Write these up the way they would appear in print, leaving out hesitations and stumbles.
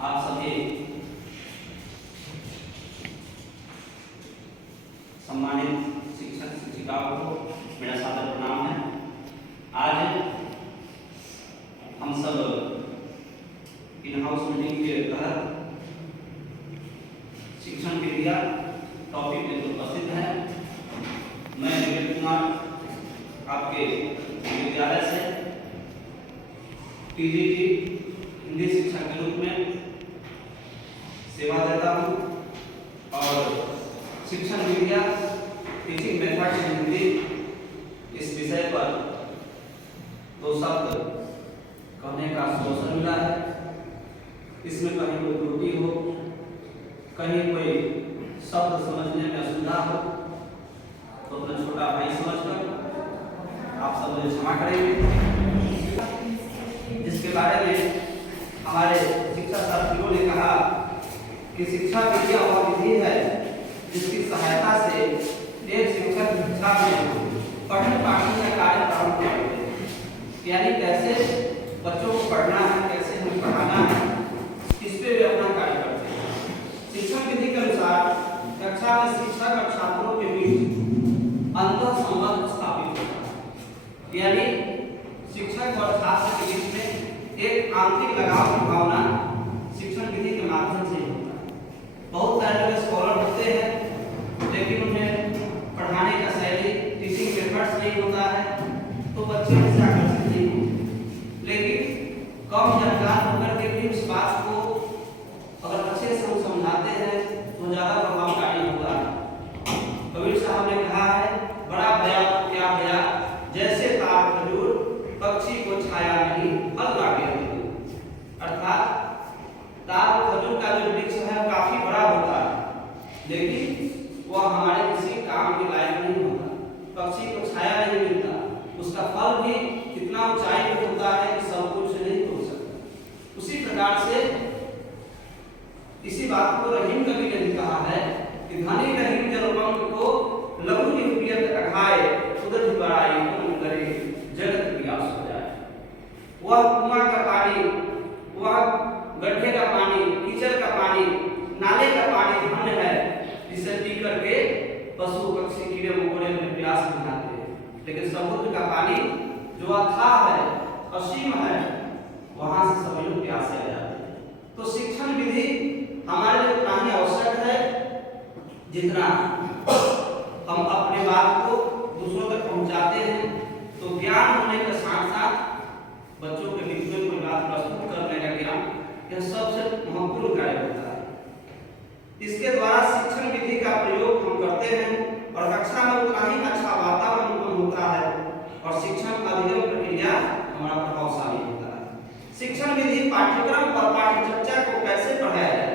आप सभी सम्मानित शिक्षक शिक्षिकाओं को मेरा सादर प्रणाम है। आज हम सब इन हाउस मीटिंग के तहत शिक्षण क्रिया टॉपिक में उपस्थित हैं। मैं विवेक कुमार आपके विद्यालय से टीजीटी हिंदी शिक्षक के रूप में सेवा देता हूँ और शिक्षण विद्या टीचिंग मेथड इन हिंदी इस विषय पर दो शब्द कहने का अवसर मिला है। इसमें कहीं कोई त्रुटि हो, कहीं कोई शब्द समझने में असुविधा हो तो अपना छोटा भाई समझकर आप सब मुझे क्षमा करेंगे। जिसके बारे में हमारे शिक्षा साथियों ने कहा कि शिक्षा विद्या वह विधि है जिसकी सहायता से एक शिक्षक शिक्षा में पठन पाठन का कार्य प्रारंभ करते हैं। यानी कैसे बच्चों को पढ़ना है, कैसे हमें पढ़ाना है, इस पे वे अपना कार्य करते हैं। शिक्षण विधि के अनुसार कक्षा में शिक्षक और छात्रों के बीच अंतः संबंध स्थापित होता है। यानी शिक्षक और छात्र के बीच में एक आंतरिक लगाव की भावना शिक्षण विधि के माध्यम से होता है। बहुत सारे लोग स्कॉलर होते हैं लेकिन उन्हें पढ़ाने का शैली टीचिंग मेथड्स नहीं होता है तो बच्चे इससे आकर्षित नहीं होते। लेकिन कम जानकार होकर के भी उस बात को अगर अच्छे से हम समझाते हैं तो ज़्यादा प्रभावकारी होता है। कबीर साहब ने कहा है, बड़ा भया क्या भया जैसे तार खजूर पक्षी को छाया नहीं फल लागे। अर्थात तार खजूर का जो वृक्ष है काफी बड़ा होता है लेकिन वह हमारे किसी काम के लायक नहीं होता। पक्षी को छाया नहीं मिलता, उसका फल भी कितना ऊंचाई पर होता है कि सब कुछ नहीं तोड़ सकता। उसी प्रकार से इसी बात को रहीम कवि ने भी कहा है कि धनी रहीम जलपंख को लघु निपियत अघाए उदत बड़ाई कौन करे जगत प्यास हो जाए। वह कुआं का पानी, वह गड्ढे का पानी, कीचड़ का पानी, नाले का पानी धन्य है जिसे पी करके पशु पक्षी कीड़े मकोड़े अपने प्यास बुझाते हैं। लेकिन समुद्र का पानी जो अथाह है, असीम है, वहां से सभी लोग प्यासे रह जाते हैं। तो शिक्षण विधि हमारे लिए उतना ही आवश्यक है जितना हम अपने बात को दूसरों तक पहुंचाते हैं। तो ज्ञान होने के साथ साथ बच्चों के बीच में कोई बात प्रस्तुत करने का ज्ञान यह सबसे महत्वपूर्ण कार्य होता है। इसके द्वारा शिक्षण विधि का प्रयोग हम करते हैं और कक्षा में उतना ही अच्छा वातावरण उत्पन्न होता है और शिक्षण अध्ययन प्रक्रिया हमारा प्रभावशाली होता है। शिक्षण विधि पाठ्यक्रम और पाठ्यचर्या को कैसे पढ़ाया जाए,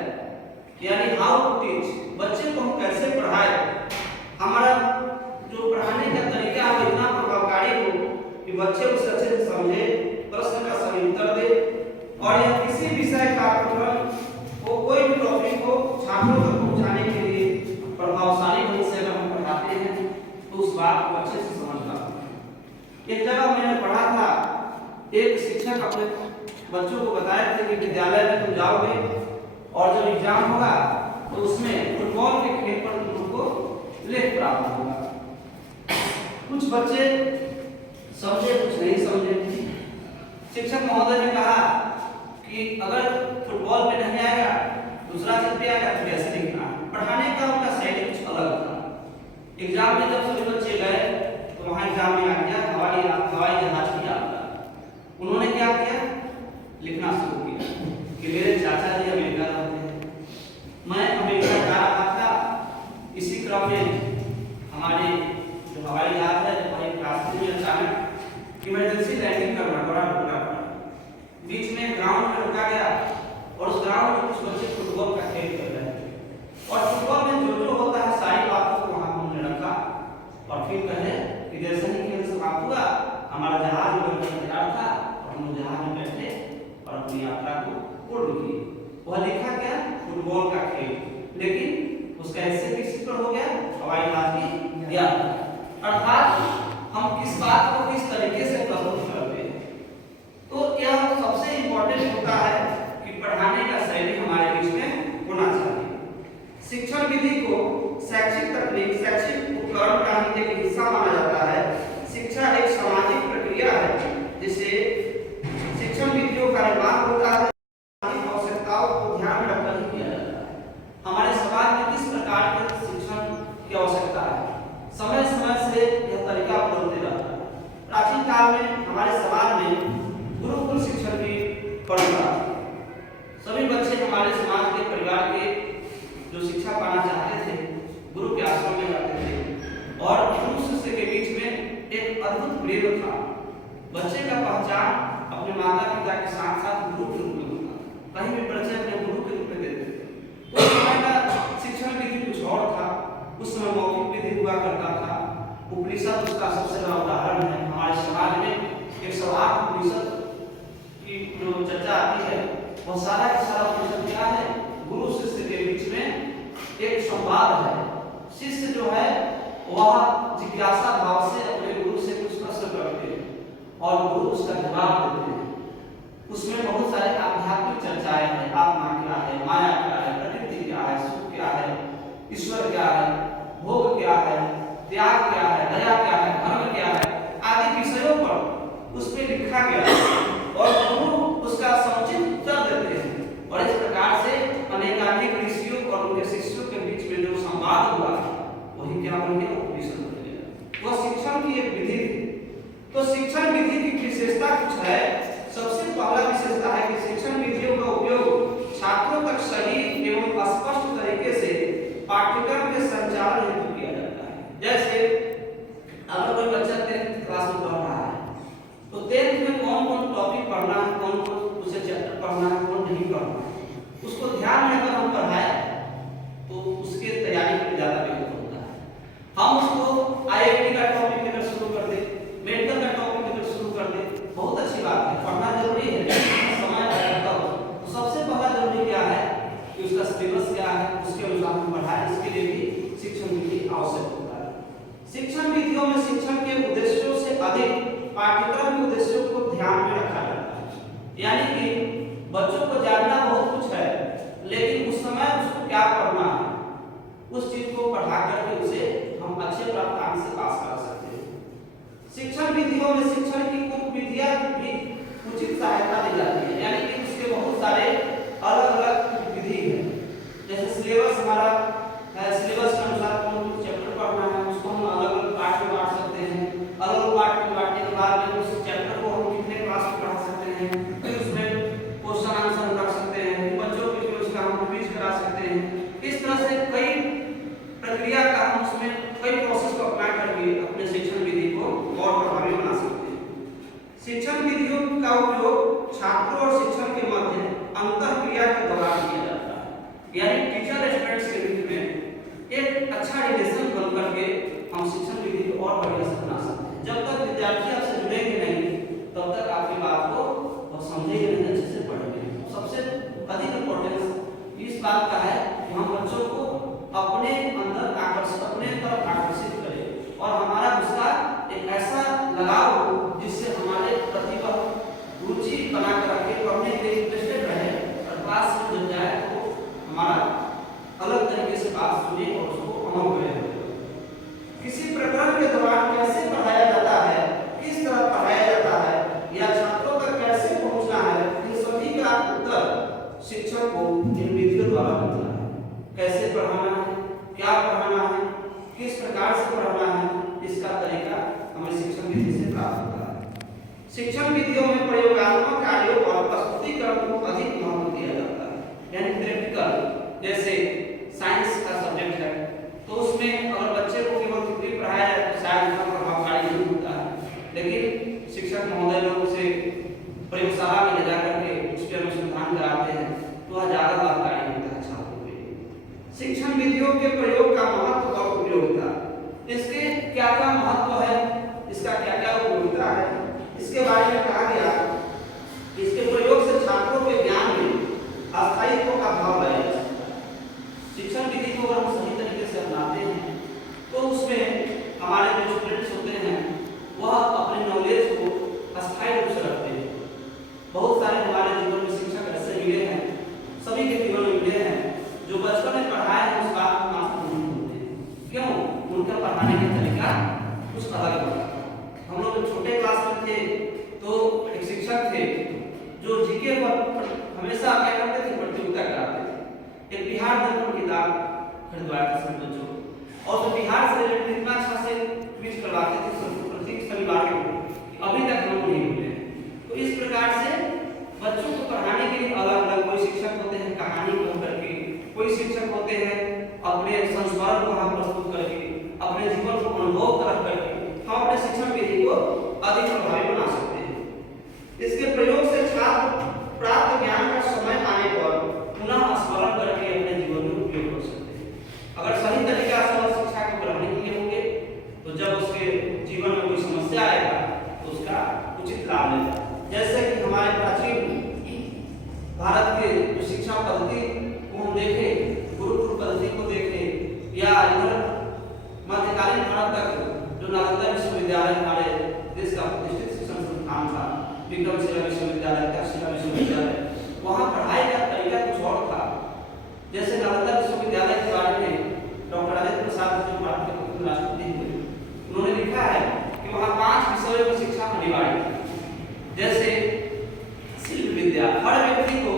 यानी हाउ टू टीच, बच्चे को हम कैसे पढ़ाएं, हमारा जो पढ़ाने का तरीका है इतना प्रभावकारी हो कि बच्चे उसे अच्छे से समझे, प्रश्न का सही उत्तर दे और यह किसी विषय का पाठ्यक्रम को कोई भी टॉपिक को छात्रों तक पहुंचाने के लिए प्रभावशाली ढंग से अगर हम पढ़ाते हैं तो उस बात को अच्छे से समझ पाते। एक जगह मैंने पढ़ा था, एक शिक्षक अपने बच्चों को बताए थे कि विद्यालय में तुम जाओगे और जब एग्जाम होगा तो उसमें फुटबॉल के खेल पर तुम लोग को लेख प्राप्त होगा। कुछ बच्चे समझे, कुछ नहीं समझे। शिक्षक महोदय ने कहा कि अगर फुटबॉल पे नहीं आएगा, दूसरा चीज पे आएगा तो कैसे लिखना। पढ़ाने का उनका शैली कुछ अलग था। एग्जाम में जब सभी बच्चे गए तो वहाँ एग्जाम में आ गया हवाई जहाज की यात्रा। उन्होंने क्या किया, लिखना शुरू किया कि मेरे चाचा जी अमेरिका रहते हैं, मैं अमेरिका जा रहा था। इसी क्रम में हमारे जो हवाई जहाज है वही रास्ते में अचानक इमरजेंसी लैंडिंग करना पड़ा। बीच में ग्राउंड में रुका गया और उस ग्राउंड में कुछ बच्चे फुटबॉल का खेल कर रहे थे और फुटबॉल में जो होता है सारी बातों को वहां हमने रखा और फिर कहे कि जैसे ही खेल समाप्त हुआ हमारा जहाज उड़ने तैयार था और हम जहाज में बैठे और अपनी यात्रा को पूर्ण की। वह लिखा क्या, फुटबॉल का खेल, लेकिन उसका ऐसे किस पर हो गया, हवाई जहाज की यात्रा। अर्थात हम किस बात को किस तरीके से प्रस्तुत करते हैं। तो यह सबसे इम्पोर्टेंट होता है कि पढ़ाने का शैली जो शिक्षा पाना चाहते थे गुरु के आश्रम में जाते थे और गुरु शिष्य के बीच में एक अद्भुत प्रेम था। बच्चे का पहचान अपने माता पिता के साथ साथ गुरु के रूप में होता, कहीं भी परिचय अपने गुरु के रूप में देते थे। उस समय का शिक्षण विधि कुछ और था। उस समय मौखिक विधि हुआ करता था। उपनिषद उसका सबसे बड़ा उदाहरण है। हमारे समाज में 108 उपनिषद की जो चर्चा आती है वह सारा का सारा उपनिषद क्या है? गुरु शिष्य के बीच में एक संवाद है। शिष्य जो है वह जिज्ञासा भाव से अपने गुरु से कुछ प्रश्न करते हैं और गुरु उसका जवाब देते हैं। उसमें बहुत सारे आध्यात्मिक चर्चाएं हैं। आत्मा क्या है, माया क्या है, प्रकृति क्या है, सुख क्या है, ईश्वर क्या है, भोग क्या है, त्याग क्या है, दया क्या है, धर्म क्या है आदि विषयों पर उस पे लिखा गया है और गुरु उसका समुचित उत्तर देते हैं। और इस प्रकार से अनेकानेक ऋषियों और उनके शिष्यों के बीच में जो संवाद हुआ वही क्या बन गया? उपनिषद बन गया। वह शिक्षण की एक विधि थी। तो शिक्षण विधि की विशेषता कुछ है। सबसे पहला विशेषता है कि शिक्षण विधियों का उपयोग छात्रों तक सही एवं स्पष्ट तरीके से पाठ्यक्रम के संचालन हेतु किया जाता है। जैसे अगर कोई बच्चा 10th क्लास में पढ़ रहा है तो 10th में कौन कौन टॉपिक पढ़ना है, कौन कौन उसे चैप्टर पढ़ना है, कौन नहीं पढ़ना है, उसको ध्यान में अगर हम पढ़ाए तो उसके तैयारी में ज़्यादा बेहतर होता है। हम उसको IIT का टॉपिक अगर शुरू कर दें, मेडिकल का टॉपिक अगर शुरू कर दें, बहुत अच्छी बात है, पढ़ना जरूरी है, समय लगता हो। तो सबसे पहला जरूरी क्या है कि उसका सिलेबस क्या है, उसके अनुसार हम पढ़ाएं। इसके लिए भी शिक्षण विधि आवश्यक होता है। शिक्षण विधियों में शिक्षण के उद्देश्यों से अधिक पाठ्यक्रम के उद्देश्यों को ध्यान में रखा जाता है। यानी कि बच्चों को जानना बहुत कुछ है, लेकिन उस समय उसको क्या पढ़ना है, उस चीज को पढ़ा करके उसे हम अच्छे प्राप्तांक से पास कर सकते हैं। शिक्षण विधियों में शिक्षण की उपविधियां भी उचित सहायता दी जाती है। यानी कि उसके बहुत सारे अलग अलग विधि हैं। जैसे सिलेबस हमारा सिलेबस के अनुसार कौन चैप्टर पढ़ना है उसको हम अलग अलग पार्ट में बांट सकते हैं। अलग अलग पार्ट में बांटने के बाद में उस चैप्टर को हम कितने क्लास में पढ़ा सकते हैं, फिर उसमें क्वेश्चन आंसर रख सकते हैं, बच्चों के लिए उसका हम क्विज करा सकते हैं। इस तरह से कई प्रक्रिया का हम उसमें कई प्रोसेस को अपना करके अपने शिक्षण विधि को और प्रभावी बना सकते हैं। शिक्षण विधियों का उपयोग छात्रों और शिक्षण के मध्य अंतःक्रिया के दौरान किया जाता है। यानी टीचर स्टूडेंट्स के बीच में एक अच्छा रिलेशन बन करके हम शिक्षण विधि को और बढ़िया से बना सकते हैं। जब तक विद्यार्थी आपसे जुड़ेंगे नहीं तब तक आपकी बात को वो समझेंगे नहीं, अच्छे से पढ़ेंगे। सबसे अधिक इम्पोर्टेंस इस बात का है कि हम बच्चों को अपने अंदर आकर्षित, अपने तरफ आकर्षित करें और हमारा उसका एक ऐसा लगाव हो जिससे हमारे प्रति वह रुचि बना कर रखे, पढ़ने के लिए इंटरेस्टेड रहे और क्लास में जब जाए तो हमारा अलग तरीके से बात सुने और उसको अमल करें। किसी प्रकरण के दौरान कैसे पढ़ाया जाता है, किस तरह पढ़ाया जाता है या छात्रों तक कैसे पहुंचना है, इन सभी का उत्तर शिक्षक को इन विधियों द्वारा मिलता है। कैसे पढ़ाना है, क्या पढ़ाना है, किस प्रकार से पढ़ाना है, इसका तरीका हमें शिक्षण विधि से प्राप्त होता है। शिक्षण विधियों में प्रयोगात्मक कार्यों और प्रस्तुतिकरण को अधिक महत्व दिया जाता है। यानी प्रैक्टिकल, जैसे साइंस का सब्जेक्ट है तो उसमें अगर बच्चे को केवल थ्योरी पढ़ाया जाए तो शायद उतना प्रभावकारी नहीं होता है, लेकिन शिक्षक महोदय लोग उसे प्रयोगशाला में ले जाकर के उस पर अनुसंधान कराते हैं तो वह ज़्यादा लाभकारी होता है छात्रों के लिए। शिक्षण विधियों के प्रयोग का महत्व और उपयोगिता, इसके क्या क्या महत्व है, इसका क्या क्या उपयोगिता है, इसके बारे में कहा गया। इसके प्रयोग से छात्रों के ज्ञान में अस्थायित्व का भाव लाया जा सकता है। शिक्षण विधि को अगर हम सही तरीके से अपनाते हैं तो उसमें हमारे जो स्टूडेंट्स होते हैं वह अपने नॉलेज को अस्थायी रूप से रखते हैं। बहुत सारे हमारे जीवन में शिक्षक ऐसे मिले हैं, सभी के जीवन में मिले हैं, जो बचपन में पढ़ाए हैं उस बात को माफ नहीं होते। क्यों? उनका पढ़ाने का तरीका कुछ अलग होता है। हम लोग जब छोटे क्लास में थे तो एक शिक्षक थे जो जीके पर हमेशा क्या करते थे, प्रतियोगिता कराते थे। एक बिहार दर्पण किताब खरीदवाते थे सब बच्चों, और तो बिहार से रिलेटेड इतना अच्छा से क्विज करवाते थे सब प्रत्येक शनिवार को, अभी तक हम नहीं भूले। तो इस प्रकार से बच्चों को पढ़ाने के लिए अलग अलग कोई शिक्षक होते हैं कहानी को करके, कोई शिक्षक होते हैं शिक्षा पद्धति को हम देखें, गुरुकुल पद्धति को देखें, या इधर मध्यकालीन भारत तक जो नालंदा विश्वविद्यालय हमारे देश का प्रतिष्ठित शिक्षण संस्थान था, विक्रमशिला विश्वविद्यालय, तक्षशिला विश्वविद्यालय, वहाँ पढ़ाई का तरीका कुछ और था। जैसे नालंदा विश्वविद्यालय के बारे में डॉक्टर राजेंद्र प्रसाद जो भारत के प्रथम राष्ट्रपति हुए, उन्होंने लिखा है कि वहाँ 5 विषयों की शिक्षा अनिवार्य है। जैसे शिल्प विद्या, हर व्यक्ति को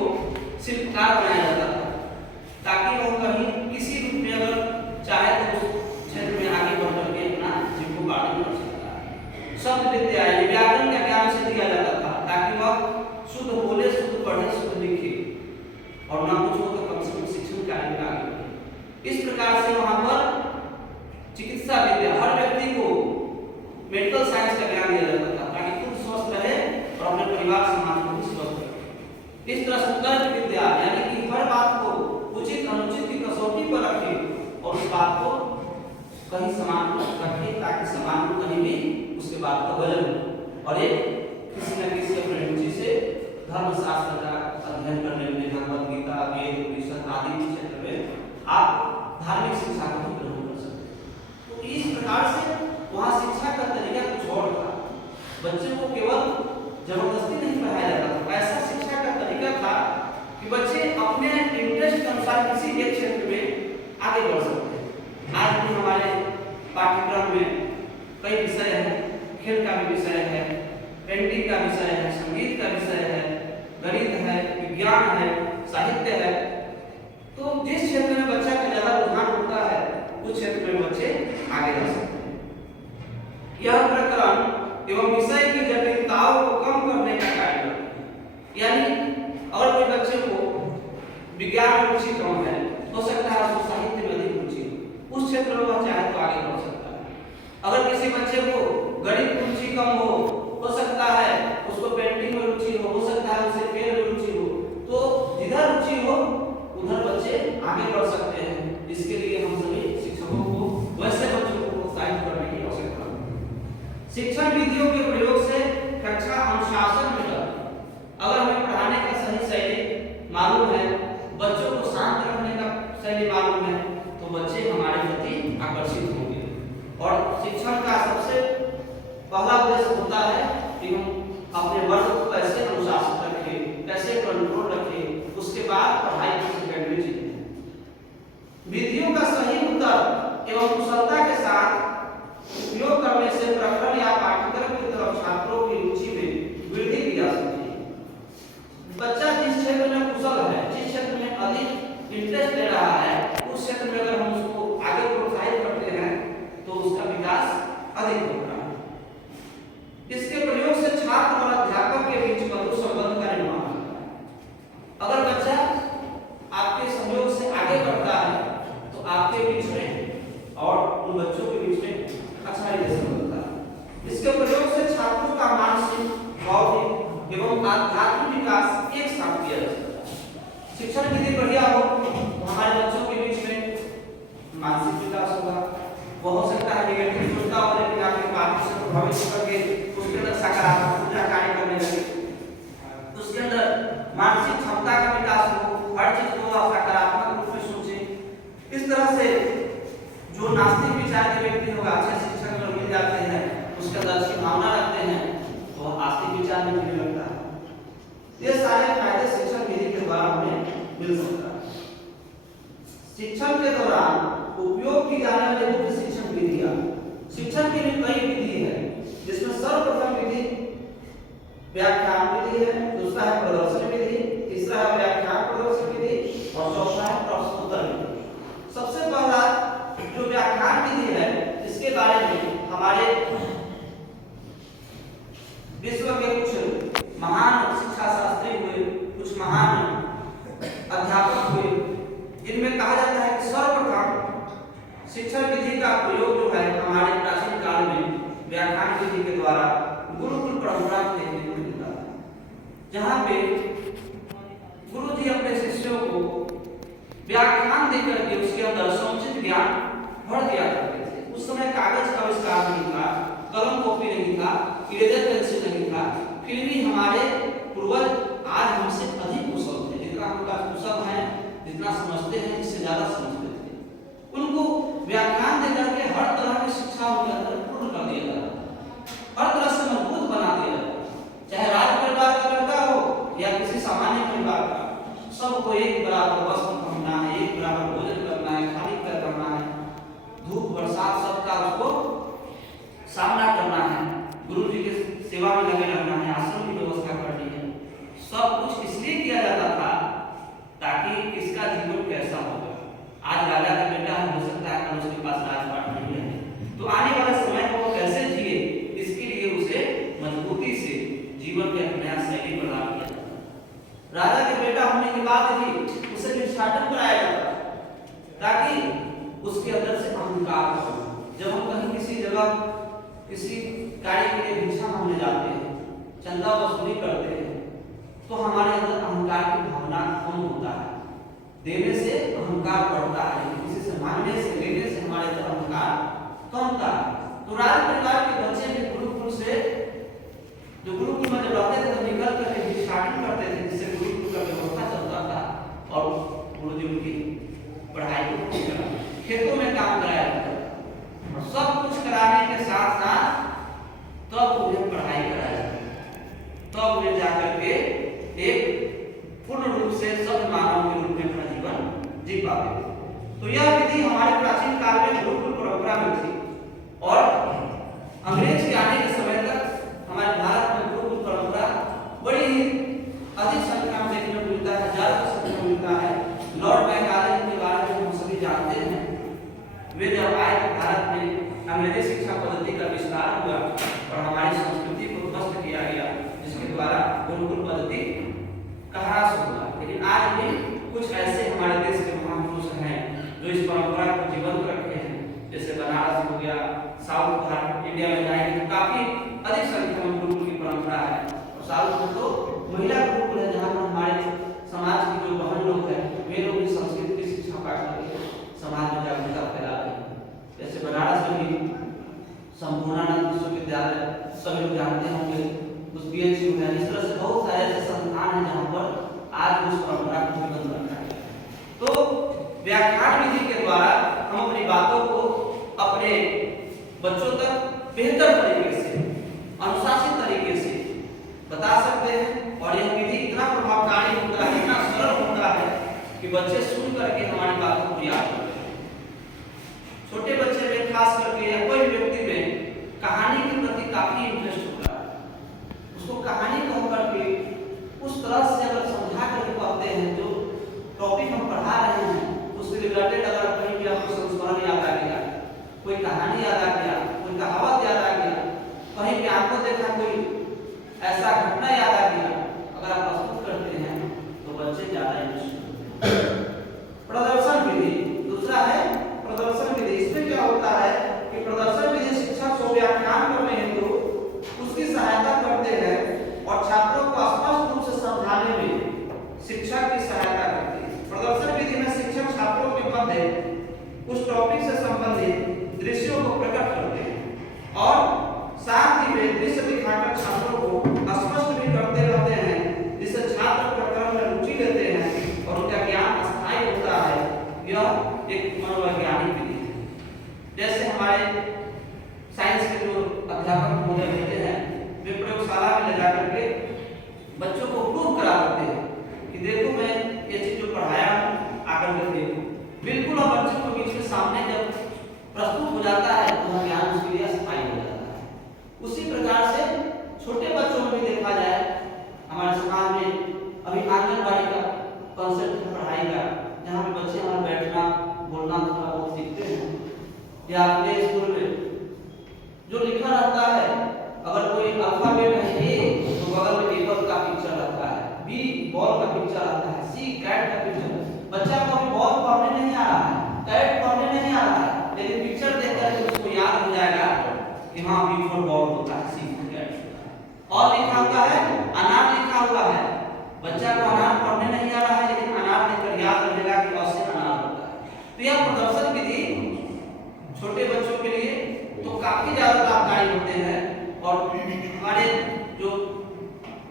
शिल्पकार बनाया जाता था ताकि वह कहीं किसी रूप में अगर चाहे तो उस क्षेत्र में आगे बढ़ करके अपना जीविकोपार्जन कर सकता है। शब्द विद्या यानी व्याकरण का ज्ञान उसे दिया जाता था ताकि वह शुद्ध बोले, शुद्ध पढ़े, शुद्ध लिखे, और ना कुछ हो तो कम से कम शिक्षण कार्य में आगे बढ़े। इस प्रकार से वहाँ पर चिकित्सा विद्या, हर व्यक्ति को मेडिकल साइंस का ज्ञान दिया जाता था ताकि खुद स्वस्थ रहे और अपने परिवार समाज को भी स्वस्थ रहे। इस तरह से तर्क विद्या यानी कि हर बात को उचित अनुचित की कसौटी पर रखे और उस बात को कहीं समान रखे ताकि समाज को कहीं भी उसके बात का वजन हो, और एक किसी न किसी अपने रुचि से धर्मशास्त्र का अध्ययन करने में, भगवद गीता, वेद, उपनिषद आदि के क्षेत्र में आप धार्मिक शिक्षा को ग्रहण कर सकते हैं। तो इस प्रकार से वहाँ शिक्षा का तरीका कुछ और था। बच्चे को केवल जबरदस्ती नहीं पढ़ाया जाता था, ऐसा शिक्षा का तरीका था कि बच्चे अपने इंटरेस्ट के अनुसार किसी एक क्षेत्र में आगे बढ़ सकते हैं। आज भी हमारे पाठ्यक्रम में कई विषय हैं, खेल का भी विषय है, पेंटिंग का विषय है, संगीत का विषय है, गणित है, विज्ञान है, साहित्य है। तो जिस क्षेत्र में बच्चा का ज्यादा रुझान होता है उस क्षेत्र में बच्चे आगे बढ़ सकते हैं। यह प्रकरण एवं विषय की जटिलताओं को कम करने का कार्य करता है। यानी अगर कोई बच्चे को विज्ञान में रुचि कम है, हो सकता है उसको साहित्य में अधिक रुचि हो, उस क्षेत्र में वह चाहे तो आगे बढ़ सकता है। अगर किसी बच्चे को गणित में रुचि कम हो सकता है उसको पेंटिंग में रुचि हो सकता है उसे खेल में रुचि हो। तो जिधर रुचि हो उधर बच्चे आगे बढ़ सकते हैं। इसके लिए हम सभी शिक्षकों को वैसे बच्चों को प्रोत्साहित करने की आवश्यकता है। शिक्षण विधियों के प्रयोग से कक्षा अनुशासन में अगर हमें पढ़ाने का सही शैली मालूम है, बच्चों को शांत रखने का शैली मालूम है, तो बच्चे हमारे प्रति आकर्षित होंगे। और शिक्षण का सबसे पहला उद्देश्य होता है कि हम अपने वर्ग को कैसे अनुशासित रखें, कैसे कंट्रोल रखें, उसके बाद पढ़ाई की सेकेंडरी चीज है। विधियों का सही उत्तर एवं कुशलता के साथ उपयोग करने से प्रकरण या पाठ्यक्रम की तरफ छात्रों की रुचि में वृद्धि की जा सकती है। बच्चा जिस क्षेत्र में कुशल है, जिस क्षेत्र में अधिक इंटरेस्ट ले रहा है, उस क्षेत्र में अगर हम उसको आगे प्रोत्साहित करते हैं तो उसका विकास अधिक होगा। इसके प्रयोग से छात्र और अध्यापक के बीच मधुर संबंध का निर्माण होता है। अगर बच्चा आपके सहयोग से आगे बढ़ता है तो आपके बीच में और उन बच्चों के बीच में अच्छा रिलेशन बनता है। इसके प्रयोग से छात्रों का मानसिक, बौद्धिक एवं आध्यात्मिक विकास एक साथ किया जा सकता है। शिक्षण यदि बढ़िया हो तो हमारे बच्चों के बीच में मानसिक विकास होगा। वो हो सकता है निगेटिव सोचता हो लेकिन आपके बात से प्रभावित करके उसके अंदर सकारात्मक ऊर्जा कार्य करने लगे, उसके अंदर मानसिक क्षमता का विकास हो, हर चीज को सकारात्मक रूप में सोचे। इस तरह से जो नास्तिक विचार के व्यक्ति होगा, अच्छे शिक्षक अगर मिल जाते हैं, उसके अंदर अच्छी भावना रखते हैं, तो वह आस्तिक विचार में जीने लगता है। ये सारे फायदे शिक्षण विधि के द्वारा हमें मिल सकता है। शिक्षण के दौरान उपयोग की जाने वाली मुख्य शिक्षण विधियां, शिक्षण की भी कई विधि है, जिसमें सर्वप्रथम विधि व्याख्यान विधि है, दूसरा है प्रदर्शन विधि, तीसरा है व्याख्यान प्रदर्शन विधि और चौथा है प्रश्नोत्तर विधि। सबसे पहला जो व्याख्यान विधि है, इसके बारे में हमारे विश्व के कुछ महान शिक्षा शास्त्री हुए, कुछ महान अध्यापक हुए, जिनमें कहा जाता है कि सर्वप्रथम शिक्षण विधि का प्रयोग जो है हमारे प्राचीन काल में व्याख्यान विधि के द्वारा गुरुकुल परंपरा को देखने को मिलता है, जहाँ पे गुरु जी अपने शिष्यों को व्याख्यान देकर के उसके अंदर समुचित ज्ञान भर दिया करते थे। उस समय कागज का आविष्कार नहीं था, कलम कॉपी नहीं था, इरेजर पेंसिल नहीं था, फिर भी हमारे पूर्वज आज हमसे अधिक कुशल थे। जितना उनका कुशल हैं, जितना समझते हैं इससे ज्यादा समझते थे। उनको व्याख्यान देकर के हर तरह की शिक्षा उनके अंदर पूर्ण कर दिया जाता, हर तरह से मजबूत बना दिया जाता, चाहे राज परिवार का लड़का हो या किसी सामान्य परिवार का, सबको एक बराबर वस्त्र पहनना है, एक बराबर भोजन करना है, खाली पेट करना है, धूप बरसात सबका उसको सामना करना है, गुरु जी के सेवा में लगे रहना है, आश्रम की व्यवस्था करनी है। सब कुछ इसलिए किया जाता था ताकि किसका जीवन कैसा होगा। आज राजा का बेटा हो सकता है कल उसके पास राजपाट नहीं है, तो आने वाले समय को वो कैसे जिए इसके लिए उसे मजबूती से जीवन के नया शैली प्रदान किया जाता। राजा के बेटा होने के बाद ही उसे भिक्षाटन कराया जाता ताकि उसके अंदर से अहंकार हो। जब हम कहीं किसी जगह किसी कार्य के लिए भिक्षा मांगने जाते हैं, चंदा वसूली करते हैं, तो हमारे अंदर अहंकार की भावना कम होता है, देने से अहंकार बढ़ता है, किसी से मांगने से लेने से हमारे अंदर अहंकार कम था। तो राज परिवार के बच्चे भी गुरुकुल से जो गुरुकुल में जब रहते थे तो निकल कर भिक्षाटन करते थे, जिससे गुरुकुल का व्यवस्था चलता था और गुरुजी उनकी पढ़ाई को खेतों में काम कराया जाता, सब कुछ कराने के साथ साथ तब उन्हें पढ़ाई कराया जाता, तब वे जाकर के एक पूर्ण रूप से सब मानव के रूप में अपना जीवन जी पाते। तो यह विधि हमारे प्राचीन काल में गुरुकुल परंपरा में थी और अंग्रेज के आने के समय तक हमारे भारत में गुरुकुल परंपरा बड़ी ही अधिक संख्या में देखने को मिलता है, हजारों की संख्या में मिलता है। लॉर्ड मैकाले के बारे में हम सभी जानते हैं, वे जब आए तो भारत में अंग्रेजी शिक्षा पद्धति का विस्तार हुआ और हमारी संस्कृति को ध्वस्त किया गया, जिसके द्वारा गुरुकुल पद्धति का ह्रास हुआ। लेकिन आज भी कुछ ऐसे हमारे देश के महापुरुष हैं जो इस परंपरा को जीवंत रखे हैं, जैसे बनारस हो गया, साउथ भारत इंडिया में जाएंगे तो काफी अधिक संख्या में गुरुकुल की परंपरा है। और साउथ में तो महिला गुरुकुल है, जहाँ पर हमारे समाज की जो बहन लोग हैं वे लोग भी संस्कृत की शिक्षा पाठ करके समाज में जागरूकता फैला रहे हैं। जैसे बनारस में भी संपूर्णानंद विश्वविद्यालय सभी लोग जानते होंगे, उस बीएचयू में इस तरह से बहुत सारे ऐसे संस्थान हैं जहाँ पर आज उस परंपरा को जीवंत रखा है। तो व्याख्यान विधि के द्वारा हम अपनी बातों को अपने बच्चों तक बेहतर तरीके से, अनुशासित तरीके से बता सकते हैं और यह विधि इतना प्रभावकारी होता है, इतना सरल होता है कि बच्चे सुन करके हमारी बातों को याद करते हैं। छोटे बच्चे में खास करके या कोई व्यक्ति में कहानी के प्रति काफी इंटरेस्ट होता है, उसको कहानी कह करके उस तरह से अगर समझा करके पढ़ते हैं, जो टॉपिक हम पढ़ा रहे हैं उससे रिलेटेड अगर कहीं भी आपको संस्मरण याद आ गया, कोई कहानी याद आ गया, कोई कहावत याद आ गया, कहीं पे आपको देखा कोई ऐसा घटना याद आ गया, अगर आप प्रस्तुत करते हैं तो बच्चे ज्यादा इंटरेस्ट। प्रदर्शन विधि दूसरा है प्रदर्शन विधि। इसमें क्या होता है कि प्रदर्शन विधि शिक्षक को व्याख्यान करने हेतु उसकी सहायता करते हैं और छात्रों को स्पष्ट रूप से समझाने में शिक्षक की सहायता करती है। प्रदर्शन विधि में शिक्षक छात्रों के मध्य उस टॉपिक से संबंधित दृश्यों को प्रकट करते हैं और साथ ही वे दृश्य दिखाकर छात्रों को स्पष्ट भी करते रहते हैं, जिससे छात्र प्रकरण में रुचि लेते हैं और उनका ज्ञान स्थायी होता है। यह एक मनोवैज्ञानिक विधि है। जैसे हमारे साइंस के जो अध्यापक महोदय होते हैं, वे प्रयोगशाला में ले जाकर के बच्चों को प्रूव करा देते हैं कि देखो मैं ये चीज जो पढ़ाया आकर के देखो, बिल्कुल और बच्चों को बीच के सामने जब प्रस्तुत हो जाता है तो वह ज्ञान उसके लिए स्थायी हो जाता है। उसी प्रकार से छोटे बच्चों में भी देखा जाए, हमारे समाज में अभी आंगनबाड़ी का कॉन्सेप्ट है पढ़ाई का, जहाँ पे बच्चे हमारे बैठना बोलना थोड़ा बहुत सीखते हैं, या अपने स्कूल में जो लिखा रहता है, अगर कोई अल्फाबेट है ए तो बगल में एप्पल का पिक्चर रहता है, बी बॉल का पिक्चर रहता है, सी कैट का पिक्चर। बच्चा को अभी बॉल पढ़ने नहीं आ रहा है, कैट पढ़ने नहीं आ रहा है, लेकिन पिक्चर देख कर उसको याद हो जाएगा कि हाँ बी फॉर बॉल होता है, सी फॉर कैट होता है। और लिखा हुआ है अनार लिखा हुआ है, बच्चा को अनार पढ़ने नहीं आ रहा है लेकिन अनार देखकर याद रहेगा कि औसे अनार होता है। तो यह प्रदर्शन विधि छोटे बच्चों के लिए तो काफी ज्यादा लाभकारी होते हैं और हमारे जो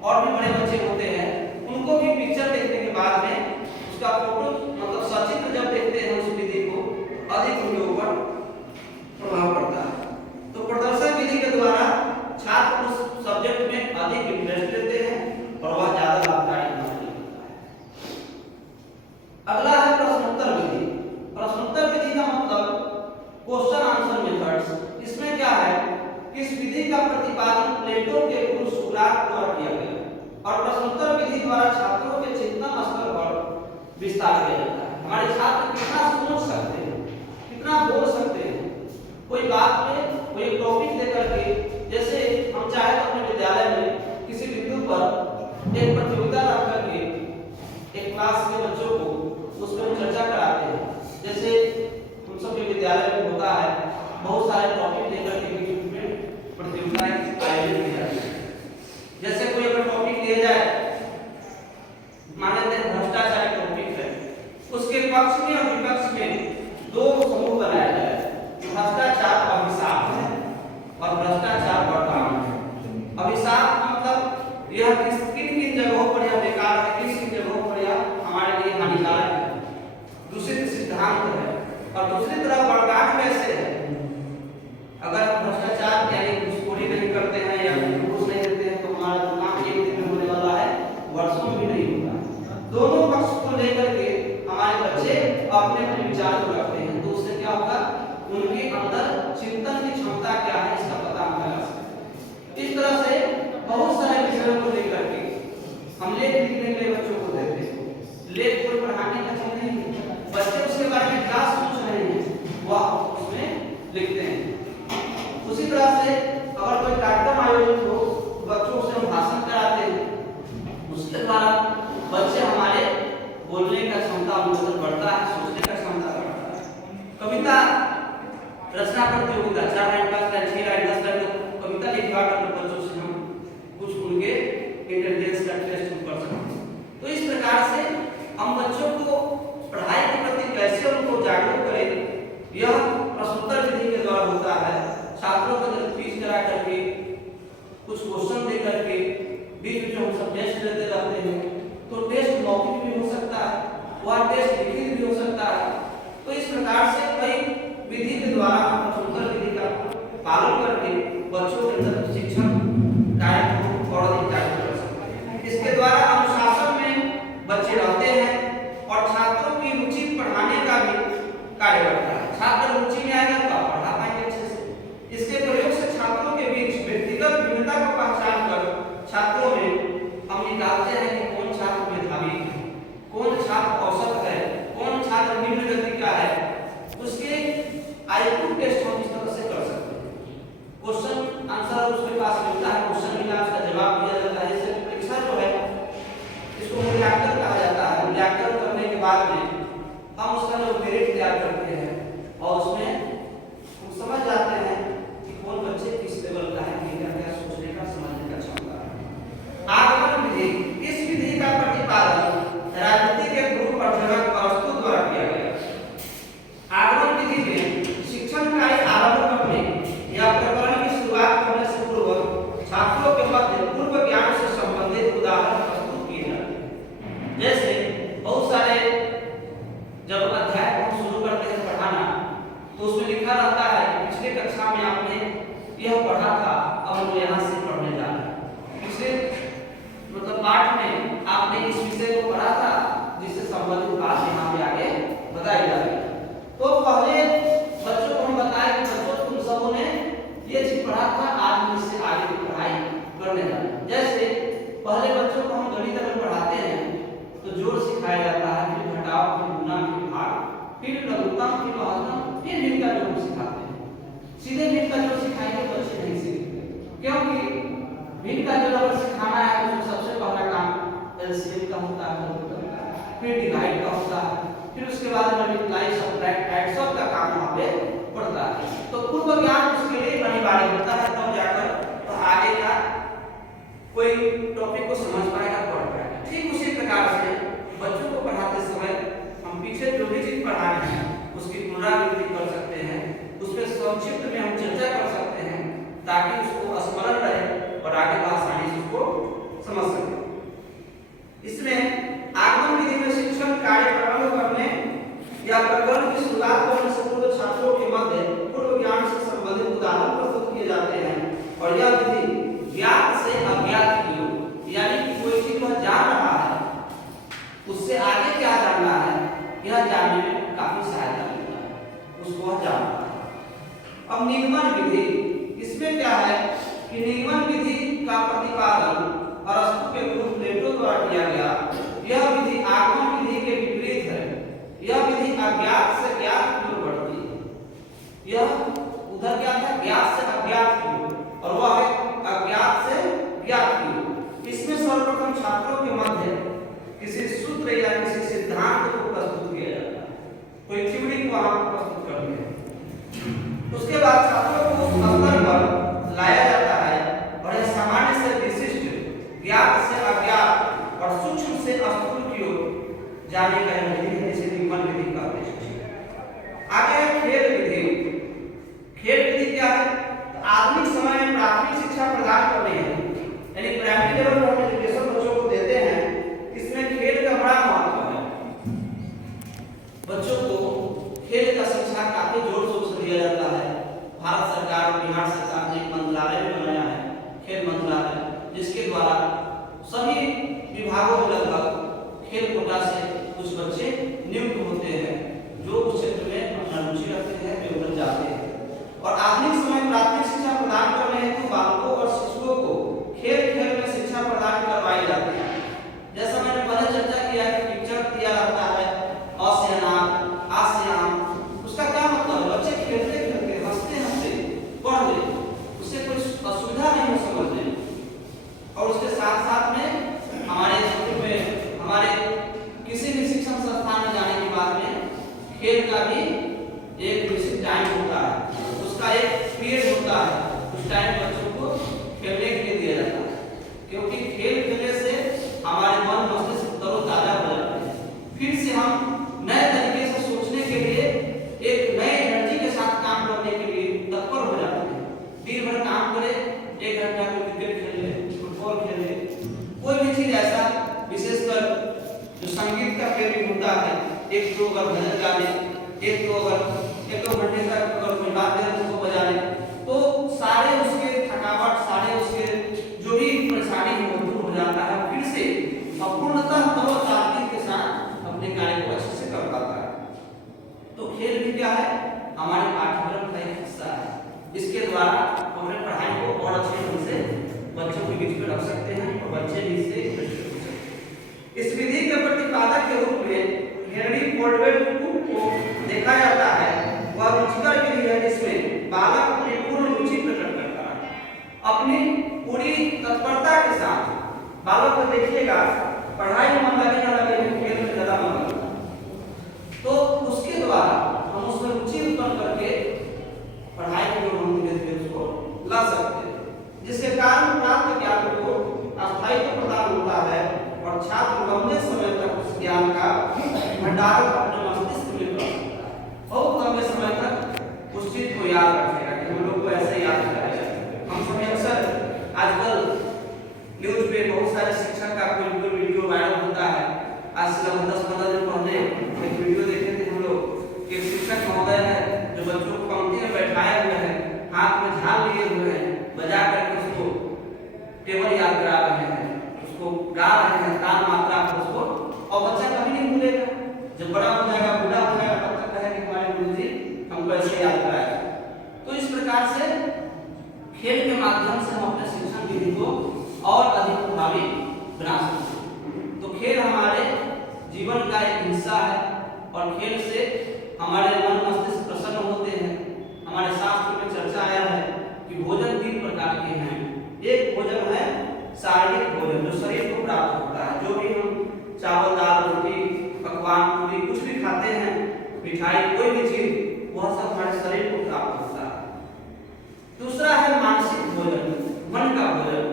और भी बड़े बच्चे होते हैं उनको भी पिक्चर देखने के बाद में अगला है प्रश्नोत्तर विधि। प्रश्नोत्तर विधि का मतलब क्वेश्चन आंसर मेथड्स। इसमें क्या है कि इस विधि का प्रतिपादन प्लेटो के गुरु सुकरात द्वारा किया गया और प्रश्नोत्तर विधि द्वारा छात्रों के चिंतन स्तर पर विस्तार किया जाता है। हमारे छात्र कितना सोच सकते हैं, कितना बोल सकते हैं, कोई बात पे कोई टॉपिक लेकर के, जैसे हम चाहे तो अपने विद्यालय में किसी बिंदु पर एक प्रतियोगिता रख करके एक क्लास के बच्चों को उस पर चर्चा कराते हैं। जैसे हम सब के विद्यालय में होता है, बहुत सारे टॉपिक लेकर के बीच में प्रतियोगिताएं आयोजित की जाती है। जैसे कोई अगर टॉपिक दिया जाए, मान लेते हैं भ्रष्टाचार का टॉपिक है, उसके पक्ष में और विपक्ष में दो समूह बनाया जाए। भ्रष्टाचार अभिशाप है और भ्रष्टाचार वरदान है। अभिशाप मतलब यह किन किन जगहों पर यह बेकार है, किन किन जगहों पर यह हमारे लिए हानिकारक है, दूषित सिद्धांत है। और दूसरी तरफ वरदान कैसे है, अगर हम भ्रष्टाचार यानी घूसखोरी नहीं करते हैं या घूस नहीं देते हैं तो हमारा काम एक दिन में होने वाला है, वर्षों में भी नहीं होता। दोनों पक्ष को लेकर के हमारे बच्चे अपने अपने विचार को रखते हैं, तो उससे क्या होगा, उनके अंदर चिंतन की क्षमता क्या है इसका पता हम लगा सकते हैं। इस तरह से बहुत सारे विषयों को लेकर के हम लेख लिखने के लिए बच्चों को देते हैं। लेख को पढ़ाने का चीज नहीं है, बच्चे उसके बारे में क्या सोच रहे हैं वह उसमें लिखते हैं। उसी तरह से अगर कोई कार्यक्रम आयोजित हो, बच्चों से हम भाषण कराते हैं, उसके द्वारा बच्चे हमारे बोलने का क्षमता उनका बढ़ता है, सोचने का क्षमता बढ़ता है। कविता रचना प्रतियोगिता 4 लाइन 5 लाइन 6 लाइन 10 लाइन कविता लिखवा कर बच्चों से हम कुछ उनके इंटेलिजेंस का टेस्ट कर सकते हैं। तो इस प्रकार से हम बच्चों को पढ़ाई के प्रति कैसे उनको जागरूक करें, यह प्रश्नोत्तर विधि के द्वारा होता है। छात्रों को क्विज करा करके, कुछ क्वेश्चन दे करके, बीच में जो हम सब टेस्ट लेते रहते हैं, तो टेस्ट मौखिक भी हो सकता है, वह टेस्ट लिखित भी हो सकता है। तो इस प्रकार से कई विधि के द्वारा हम प्रश्नोत्तर विधि का पालन करके बच्चों के अंदर शिक्षण कार्य को और अधिक जागरूक कर सकते हैं। इसके द्वारा अनुशासन में बच्चे रहते हैं और छात्रों की रुचि पढ़ाने का भी कार्य करता है। छात्र रुचि में आएगा तो आप पढ़ा पाएंगे अच्छे से। इसके प्रयोग से छात्रों के बीच व्यक्तिगत भिन्नता को पहचान कर छात्रों में हम निकालते हैं कि कौन छात्र मेधावी है, कौन छात्र औसत है, कौन छात्र निम्न गति का है। उसके आईक्यू टेस्ट हम इस तरह से कर सकते हैं। क्वेश्चन आंसर उसके पास मिलता है, क्वेश्चन मिला, उसका जवाब दिया जाता है। जैसे परीक्षा जो है इसको मूल्यांकन कहा जाता है। मूल्यांकन करने के बाद में हम उसका जो मेरिट तैयार करते हैं और उसमें हम समझ जाते हैं कि कौन बच्चे किस लेवल का है, क्या सोचने का, समझने का क्षमता है। आगमन विधि, इस विधि का प्रतिपादन राजनीति के गुरु प्रजनक अरस्तु द्वारा किया गया। आगमन विधि में शिक्षण कार्य आरंभ करने या प्रकरण की शुरुआत करने से पूर्व छात्रों के मध्य पूर्व ज्ञान से संबंधित उदाहरण प्रस्तुत किए जाते हैं। जैसे बहुत सारे जब अध्याय हम शुरू करते हैं पढ़ाना, तो उसमें लिखा रहता है कि पिछले कक्षा में आपने यह पढ़ा था, अब हम यहाँ से पढ़ने जा रहे हैं। पिछले मतलब पाठ में आपने इस विषय को पढ़ा था, जिससे संबंधित बात यहाँ पे आगे बताई जा रही है। तो पहले बच्चों को हम बताएं कि बच्चों तुम सबों ने ये चीज पढ़ा था, आज हम इससे आगे की पढ़ाई करने जा रहे हैं। जैसे पहले बच्चों को हम गणित अगर पढ़ाते हैं तो जोड़ सिखाया जाता है, फिर घटाव, फिर गुणा, फिर भाग, फिर लघुत्तम, फिर महत्तम, फिर भिन्न का जोड़ सिखाते हैं। सीधे भिन्न का जोड़ सिखाएंगे तो बच्चे नहीं सीखते, क्योंकि भिन्न का जोड़ अगर सिखाना है तो सबसे पहला काम एलसीएम का होता है, फिर डिवाइड का होता है, फिर उसके बाद मल्टीप्लाई, सबट्रैक्ट, ऐड, सब का काम वहां पे पड़ता है। तो पूर्व ज्ञान उसके लिए अनिवार्य होता है, तब जाकर आगे का कोई टॉपिक को समझ पाएगा, पढ़ पाएगा। ठीक उसी प्रकार से बच्चों को पढ़ाते समय हम पीछे जो भी चीज पढ़ा रहे हैं उसकी पुनरावृत्ति कर सकते हैं, उसमें संक्षिप्त में हम चर्चा कर सकते हैं, ताकि उसको स्मरण रहे और आगे आसानी से उसको समझ सके। इसमें आगमन विधि में शिक्षण कार्य प्रारंभ करने या प्रकरण की शुरुआत करने से पूर्व छात्रों के मध्य पूर्व ज्ञान से संबंधित उदाहरण प्रस्तुत किए जाते हैं। और यह विधि ज्ञात से अज्ञात की ओर, यानी कि कोई चीज वह जान रहा है, उससे आगे क्या जानना है, यह जानने में काफी सहायता मिलता है, उसको वह जानता है। अब निगमन विधि, इसमें क्या है कि निगमन विधि का प्रतिपादन अरस्तु के गुरु प्लेटो द्वारा किया गया। यह विधि आगमन विधि के विपरीत है। यह विधि अज्ञात से ज्ञात की ओर बढ़ती है। यह उधर क्या था, ज्ञात से अज्ञात की ओर, और वह है अज्ञात से ज्ञात की ओर। इसमें सर्वप्रथम छात्रों के मध्य किसी सूत्र या किसी सिद्धांत को प्रस्तुत किया जाता है, कोई थ्योरी को वहां प्रस्तुत करनी है। उसके बाद छात्रों को उस स्तर पर लाया जाता है और यह सामान्य से विशिष्ट, ज्ञात से अज्ञात और सूक्ष्म से स्थूल की ओर जाने का यह विधि है, जिसे निगमन विधि कहते हैं। आगे है खेल विधि। खेल विधि क्या है, तो आधुनिक समय में प्राथमिक शिक्षा प्रदान करने है, यानी प्राइमरी लेवल पर हम एजुकेशन बच्चों को देते हैं, इसमें खेल का बड़ा महत्व है। बच्चों को खेल का शिक्षा काफी जोर शोर से दिया जाता है। भारत सरकार और बिहार सरकार ने एक मंत्रालय बनाया है, खेल मंत्रालय, जिसके द्वारा सभी विभागों में लगभग खेल कोटा से कुछ बच्चे नियुक्त होते हैं, जो उस क्षेत्र में अपना रुचि रखते हैं, वे उधर जाते हैं। और आधुनिक समय प्राथमिक शिक्षा प्रदान करने हेतु बालकों और शिशुओं को खेल खेल में शिक्षा प्रदान करवाई जाती है। जैसा मैंने पहले चर्चा किया है कि पिक्चर दिया रहता है अ से अनार, आ से आम, उसका क्या मतलब है, बच्चे खेलते खेलते हंसते हंसते पढ़ ले, उससे कोई असुविधा नहीं हो समझने। और उसके साथ साथ में हमारे स्कूल में, हमारे किसी भी शिक्षण संस्थान में जाने के बाद में खेल का भी एक निश्चित टाइम होता है, उसका एक पीरियड होता है, उस टाइम बच्चों को खेलने के लिए दिया जाता है, क्योंकि खेल खेलने से हमारे मन मस्तिष्क तरोताजा हो जाते हैं। फिर से हम नए तरीके से सोचने के लिए, एक नए एनर्जी के साथ काम करने के लिए तत्पर हो जाते हैं। दिन भर काम करें, 1 घंटा को क्रिकेट खेल ले, फुटबॉल खेल ले, कोई भी चीज ऐसा, विशेषकर जो संगीत का प्रेमी होता है, एक दो अगर भजन गा ले, एक दो घंटे तक अगर कोई वाद्य यंत्र को बजा ले, तो सारे उसके थकावट, सारे उसके जो भी परेशानी हो दूर हो जाता है। फिर से पूर्णतः तरोताजा के साथ अपने कार्य को अच्छे से कर पाता है। तो खेल भी क्या है, हमारे पाठ्यक्रम का एक हिस्सा है। इसके द्वारा हम अपने पढ़ाई को और अच्छे ढंग से बच्चों के बीच में रख सकते हैं और बच्चे भी इससे इंटरेस्टेड हो सकते हैं। इस विधि के प्रतिपादक के रूप में हेनरी फोर्डवेल को देखा जाता है। वह रुचिकर विधि है, जिसमें बालक अपनी पूर्ण रुचि प्रकट करता है, अपनी पूरी तत्परता के साथ। बालक को देखिएगा, पढ़ाई में मन लगे ना लगे, खेल में ज्यादा मन लगता है, तो उसके द्वारा हम उसमें रुचि उत्पन्न करके पढ़ाई के जो हम धीरे धीरे उसको ला सकते हैं, जिसके कारण प्राप्त ज्ञान को अस्थायित्व प्रदान होता है और छात्र लंबे समय तक उस ज्ञान का भंडारण अपने मस्तिष्क में कर सकता है। बहुत लंबे समय तक उस चीज को याद रखेगा कि हम लोग को ऐसे याद करेगा। हम सभी अक्सर आजकल न्यूज पे बहुत सारे शिक्षक का कोई वीडियो वायरल होता है। आज से 10-15 दिन पहले एक वीडियो देखे थे हम लोग, एक शिक्षक महोदय है जो बच्चों को पंक्ति में बैठाए हुए हैं, हाथ में झाल लिए हुए हैं, बजा करके उसको टेबल याद करा रहे हैं, उसको गा रहे हैं ताल मात्रा पर उसको, और बच्चा कभी नहीं भूलेगा। जब बड़ा हो जाएगा, बूढ़ा हो जाएगा, तब तक कहेगा कि हमारे गुरुजी हमको ऐसे याद कराया। तो इस प्रकार से खेल के माध्यम से हम अपने शिक्षण विधि को और अधिक प्रभावी बना सकते हैं। तो खेल हमारे जीवन का एक हिस्सा है और खेल से हमारे मन मस्तिष्क प्रसन्न होते हैं। हमारे शास्त्र में चर्चा आया है कि भोजन 3 प्रकार के हैं। एक भोजन है शारीरिक भोजन, जो शरीर को प्राप्त होता है, जो भी हम चावल दाल रोटी पकवान पूरी कुछ भी खाते हैं, मिठाई कोई भी चीज, वह सब हमारे शरीर को प्राप्त होता है। दूसरा है मानसिक भोजन, मन का भोजन।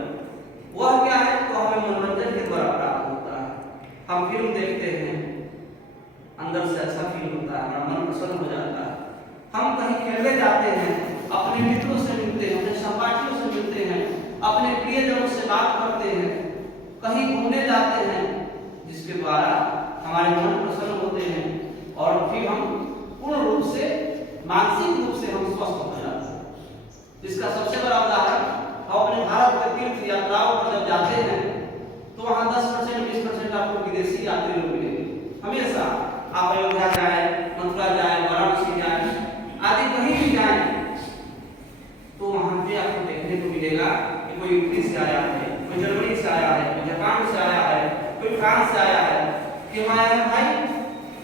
वह क्या है, तो हमें मनोरंजन के द्वारा प्राप्त होता है। हम फिल्म देखते हैं, अंदर से अच्छा फील होता है, हमारा मन प्रसन्न हो जाता है। हम कहीं खेलने जाते हैं, अपने मित्रों से मिलते हैं, अपने सहपाठियों से मिलते हैं, अपने प्रियजनों से बात करते हैं, कहीं घूमने जाते हैं, जिसके द्वारा हमारे मन प्रसन्न होते हैं और फिर हम पूर्ण रूप से मानसिक रूप से हम स्वस्थ हो जाते हैं। इसका सबसे बड़ा उदाहरण, हम अपने भारत के तीर्थ यात्राओं पर जब जाते हैं तो वहाँ 10% 20% आपको विदेशी यात्री लोग मिलेंगे। हमेशा आप अयोध्या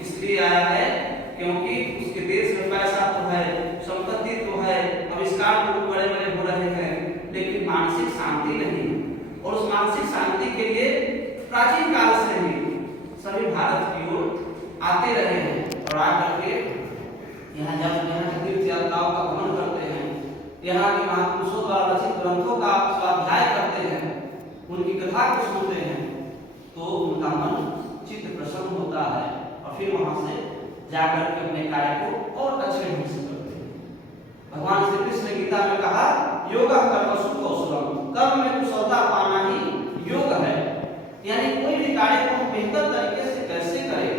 इसलिए आया है क्योंकि उसके देश में पैसा तो है, संपत्ति तो है, आविष्कार तो बड़े बड़े हो रहे हैं, लेकिन मानसिक शांति नहीं। और उस मानसिक शांति के लिए प्राचीन काल से ही सभी भारत की ओर आते रहे हैं और आकर के यहाँ जब यहाँ तीर्थ यात्राओं का भ्रमण करते हैं, यहाँ के महापुरुषों द्वारा रचित ग्रंथों का स्वाध्याय करते हैं, उनकी कथा को सुनते हैं, तो उनका मन चित्त प्रसन्न होता है और फिर वहां से जाकर के अपने कार्य को और अच्छे ढंग से करते हैं। भगवान श्री कृष्ण गीता में कहा योग कर्मसु कौशलम, कर्म में कुशलता पाना ही योग है। यानी कोई भी कार्य को बेहतर तरीके से कैसे करें,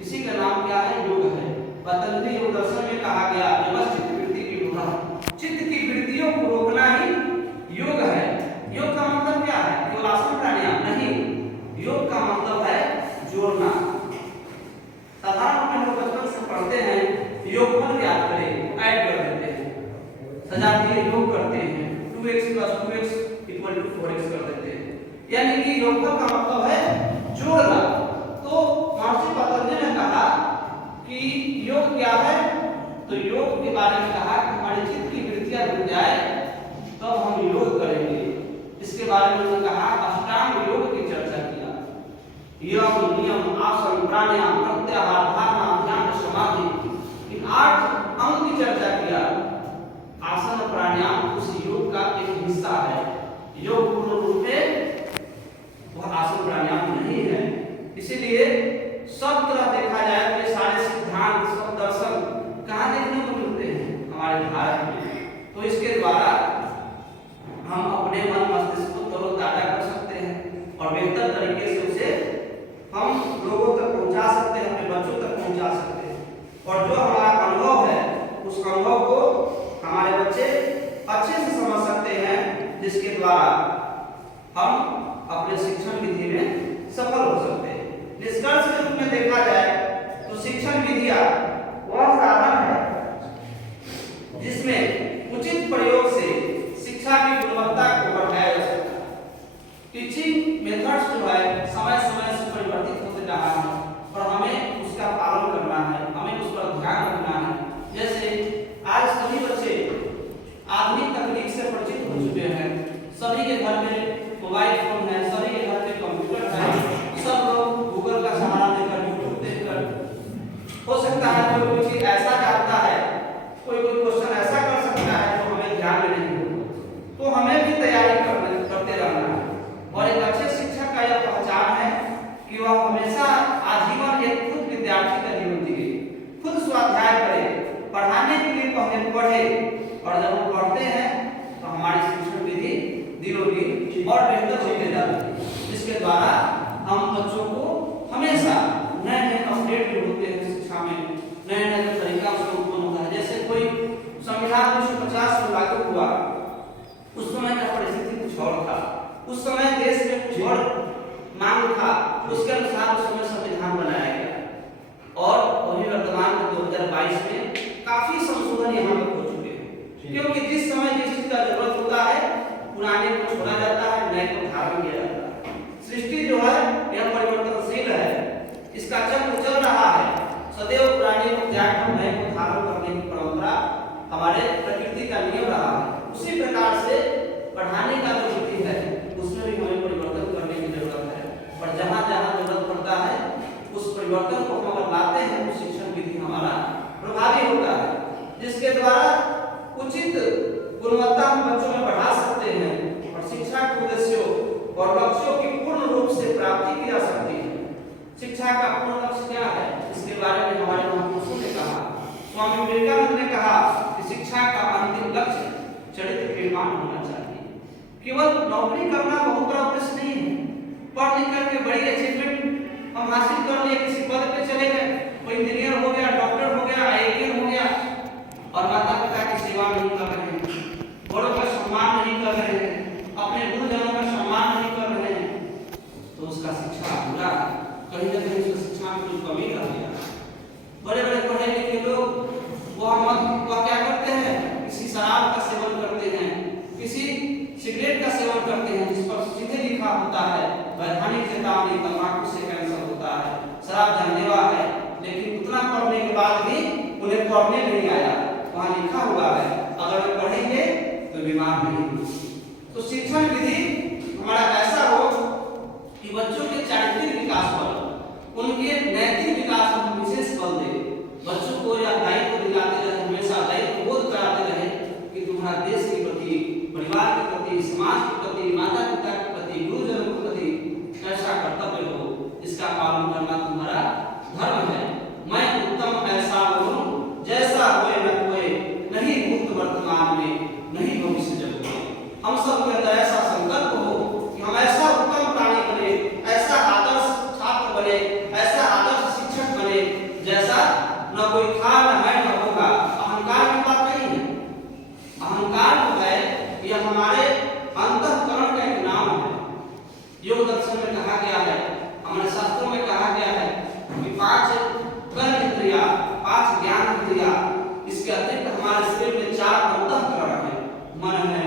इसी का नाम क्या है, योग है। पतंजलि योग दर्शन में कहा गया व्यवस्थित वृत्ति की रोकना, चित्त की वृत्तियों को रोकना ही योग है। योग का मतलब क्या है, केवल आसन प्राणायाम नहीं, योग का मतलब है जोड़ना। साधारण में लोग बचपन से पढ़ते हैं योगफल याद करें, ऐड कर देते हैं, सजा दिए योग करते हैं, 2x + 2x = 4x कर देते हैं। यानी कि योगफल का मतलब है जोड़ना। तो महर्षि पतंजलि ने कहा कि योग क्या है, तो योग के बारे में कहा कि हमारे चित्त की वृत्तियां रुक जाए तो हम योग करेंगे। इसके बारे में उन्होंने कहा अष्टांग योग की चर्चा किया, यम नियम आसन प्राणायाम प्रत्याहार धारणा ध्यान समाधि, इन 8 अंग की चर्चा किया। आसन प्राणायाम उस योग का एक हिस्सा है। योग पूर्ण रूप में वह आसन प्राणायाम नहीं है। इसीलिए सब तरह देखा जाए तो ये सारे सिद्धांत सब दर्शन कहाँ देखने को मिलते हैं, हमारे भारत में। तो इसके द्वारा हम अपने मन मस्तिष्क को तरोताजा कर सकते हैं और बेहतर तरीके से उसे हम लोगों तक पहुंचा सकते हैं, अपने बच्चों तक पहुंचा सकते हैं। और जो हमारा अनुभव है उस अनुभव को हमारे बच्चे अच्छे से समझ सकते हैं, जिसके द्वारा हम अपने शिक्षण विधि में सफल हो सकते हैं। निष्कर्ष के रूप में देखा जाए तो शिक्षण विधियां वह साधन है जिसमें उचित प्रयोग से शिक्षा की गुणवत्ता को बढ़ाया जा सकता है। टीचिंग मेथड्स जो है समय समय से परिवर्तित होते रहा है और हमें उसका पालन करना है, हमें उस पर ध्यान रखना है। जैसे आज सभी बच्चे आधुनिक तकनीक से परिचित हो चुके हैं, सभी के घर में मोबाइल फोन है, सभी के घर में कंप्यूटर है, सब लोग गूगल का सहारा लेकर यूट्यूब देखकर, हो सकता है कोई चीज ऐसा जानता है, कोई क्वेश्चन ऐसा कर सकता है जो हमें ध्यान में नहीं होगा। तो हमें भी तैयारी करते रहना है। और एक अच्छे शिक्षक का यह पहचान है कि वह हमेशा आजीवन एक खुद विद्यार्थी का जीवन जिए, खुद स्वाध्याय करे, पढ़ाने के लिए पहले पढ़े, और जब हम पढ़ते हैं तो हमारी शिक्षण विधि दिनों दिन और बेहतर होते जाती है, जिसके द्वारा हम बच्चों को हमेशा नए नए अपडेट जो होते हैं शिक्षा में, नए नए तरीका उसका उत्पन्न होता है। जैसे कोई संविधान 1950 में लागू हुआ, उस समय का परिस्थिति कुछ और था, उस समय देश में कुछ और मांग था, उसके अनुसार उस समय संविधान बनाया गया। और अभी वर्तमान में 2022 में काफी संशोधन यहाँ पर हो चुके हैं, क्योंकि जिस समय जिस चीज का जरूरत होता है पुराने को छोड़ा जाता है, नए को धारण किया जाता है। सृष्टि जो है यह परिवर्तनशील है, इसका चक्र चल रहा है, सदैव पुराने को त्याग कर नए को धारण करने की परंपरा हमारे प्रकृति का नियम रहा है। उसी प्रकार से पढ़ाने का जो विधि है उसमें भी हमें परिवर्तन करने की जरूरत है, और जहाँ जहाँ जरूरत पड़ता है उस परिवर्तन को हम अगर लाते हैं तो शिक्षण विधि हमारा प्रभावी होता है, जिसके द्वारा उचित गुणवत्ता हम बच्चों में बढ़ा सकते हैं और शिक्षा के उद्देश्यों और लक्ष्यों की पूर्ण रूप से प्राप्ति की जा सकती है। शिक्षा का पूर्ण लक्ष्य क्या है, इसके बारे में हमारे महापुरुषों ने कहा। स्वामी विवेकानंद ने कहा कि शिक्षा का अंतिम लक्ष्य चरित्र निर्माण होना चाहिए। केवल नौकरी करना बहुत बड़ा उद्देश्य नहीं है। पढ़ लिख करके बड़ी अचीवमेंट हम हासिल कर लिए, किसी पद पे चले गए, कोई इंजीनियर हो गया, डॉक्टर हो गया, आईएएस हो गया, और माता पिता की सेवा नहीं कर रहे हैं, बड़ों का सम्मान नहीं कर रहे हैं, अपने गुरुजनों का सम्मान नहीं कर रहे हैं, तो उसका शिक्षा अधूरा है। कहीं ना कहीं उसकी शिक्षा में कुछ कमी कर दिया। बड़े बड़े पढ़े लिखे लोग वह क्या करते हैं, किसी शराब का सेवन करते हैं, किसी सिगरेट का सेवन करते हैं, जिस पर सीधे लिखा होता है वैधानिक चेतावनी, तंबाकू से कैंसर होता है, शराब जानलेवा है, इतना पढ़ने के बाद भी उन्हें पढ़ने नहीं आया, वहां लिखा हुआ है अगर वे पढ़ेंगे तो बीमार नहीं होंगे। तो शिक्षण विधि हमारा ऐसा हो कि बच्चों के चारित्रिक विकास पर, उनके नैतिक विकास पर विशेष बल दे। बच्चों को यह दायित्व दिलाते रहे, हमेशा दायित्व बोध कराते रहे कि तुम्हारा देश के प्रति, परिवार के प्रति, समाज के प्रति, माता पिता के प्रति, गुरुजनों के प्रति ऐसा कर्तव्य हो इसका पालन करना तुम्हारा धर्म है। मैं उत्तम ऐसा बनूं जैसा हुए न हुए, नहीं भूत वर्तमान में, नहीं भविष्य जब में। हम सब के अंदर ऐसा संकल्प हो कि हम ऐसा उत्तम प्राणी बने, ऐसा आदर्श छात्र बने, ऐसा आदर्श शिक्षक बने जैसा न कोई था न है न होगा। अहंकार की बात नहीं है। अहंकार जो है यह हमारे अंतःकरण का एक नाम है। योग दर्शन में कहा गया है, हमारे शास्त्रों में कहा गया है कि 5 कर्म इंद्रिया, 5 ज्ञान इंद्रिया, इसके अतिरिक्त हमारे शरीर में 4 अंतःकरण है, मन है,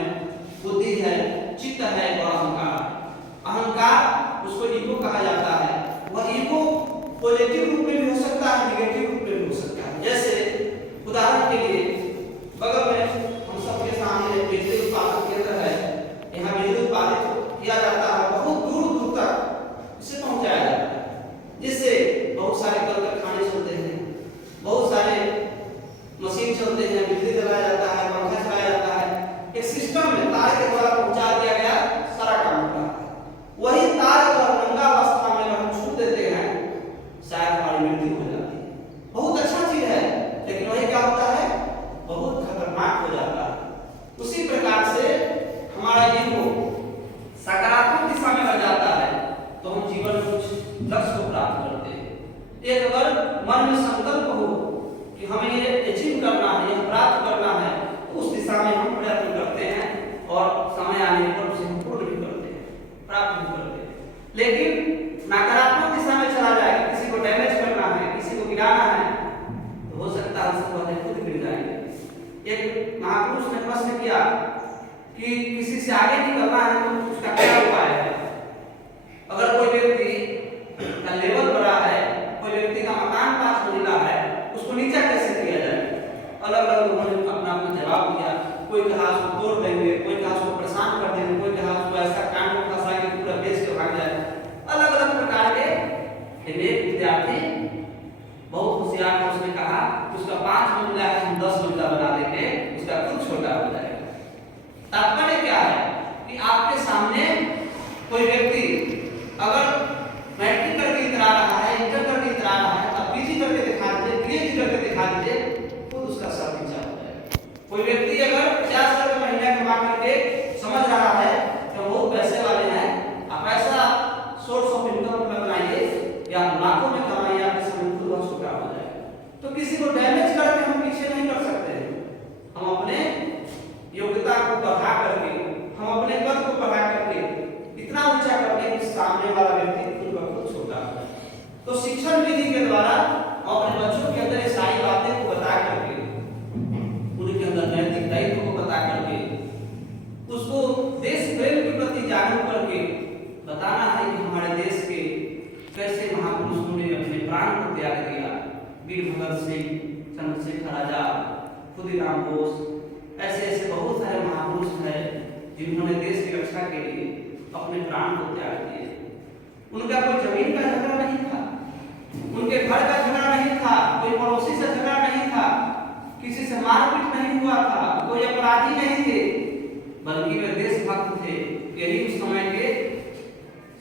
बुद्धि है, चित्त है और अहंकार। अहंकार उसको ईगो कहा जाता है। वह ईगो पॉजिटिव रूप में भी हो सकता है, नेगेटिव रूप में भी हो सकता है। जैसे उदाहरण के लिए बगल में हम सबके सामने बिजली उत्पादन केंद्र है, यहाँ बिजली उत्पादित किया जाता है, बहुत दूर दूर तक इसे पहुंचाया जाता है, जिससे बहुत सारे कल कारखाने चलते हैं, बहुत सारे मशीन चलते हैं, बिजली जलाया जाता है, पंखा चलाया जाता है। एक सिस्टम में तार के द्वारा पहुंचा दिया गया, सारा काम होता है। वही तार अगर नंगा अवस्था में हम छू देते हैं, शायद हमारी मृत्यु हो जाती है। बहुत अच्छा चीज है, लेकिन वही क्या होता है, बहुत खतरनाक हो जाता है। उसी प्रकार से हमारा ईगो सकारात्मक दिशा में लग जाता है तो हम जीवन में कुछ लक्ष्य को प्राप्त करते हैं। एक अगर मन में संकल्प हो कि हमें ये अचीव करना है, यह प्राप्त करना है, तो उस दिशा में हम प्रयत्न करते हैं और समय आने पर उसे हम पूर्ण भी करते हैं, प्राप्त भी करते हैं। लेकिन नकारात्मक दिशा में चला जाएगा, किसी को डैमेज करना है, किसी को गिराना है, तो हो सकता है उससे पहले खुद गिर जाएंगे। एक महापुरुष ने प्रश्न किया कि किसी से आगे निकलना है तो उसका क्या उपाय है। अगर कोई व्यक्ति का लेवल बड़ा है, कोई व्यक्ति का मकान 5 मंजिला है, उसको नीचा कैसे किया जाए। अलग अलग लोगों ने अपना अपना जवाब दिया। कोई कहा उसको तोड़ देंगे, कोई कहा उसको परेशान कर देंगे, कोई कहा उसको ऐसा कांड में फंसाएंगे पूरा बेच के भाग जाए। अलग अलग प्रकार के। एक विद्यार्थी बहुत होशियार था, उसने कहा उसका 5 मंजिला है, हम 10 मंजिला बना देंगे, उसका खुद छोटा हो जाएगा। तात्पर्य क्या है कि आपके सामने कोई व्यक्ति अगर मैट्रिक करके इतरा रहा है, इंटर करके इतरा रहा है, अब पीजी करके दिखा दीजिए, पीएचडी करके दिखा दीजिए, खुद उसका सर नीचा हो जाएगा। कोई व्यक्ति अगर 50 रुपये महीना कमा करके समझ रहा है कि बहुत पैसे वाले हैं, आप ऐसा सोर्स ऑफ इनकम में बनाइए या लाखों में कमाइए, आपके सामने खुद वह छोटा हो जाएगा। तो किसी को डैमेज करके हम पीछे नहीं कर सकते हैं। हम अपने योग्यता को बढ़ा करके, हम अपने कद को बढ़ा करके इतना ऊंचा करके कि सामने वाला व्यक्ति खुद ब खुद छोटा हो जाए। तो शिक्षण विधि के द्वारा हम अपने बच्चों के अंदर ये सारी बातें को बता करके, उनके अंदर नैतिक दायित्व को बता करके, उसको देश प्रेम के प्रति जागरूक करके बताना है कि हमारे देश के कैसे महापुरुषों ने अपने प्राण को त्याग दिया। वीर भगत सिंह, चंद्रशेखर आजाद, खुदीराम बोस, ऐसे ऐसे बहुत सारे महापुरुष हैं जिन्होंने देश की रक्षा के लिए अपने प्राण को त्याग दिए। उनका कोई जमीन का झगड़ा नहीं था, उनके घर का झगड़ा नहीं था, कोई पड़ोसी से झगड़ा नहीं था, किसी से मारपीट नहीं हुआ था, कोई अपराधी नहीं थे, बल्कि वे देशभक्त थे। यही उस समय के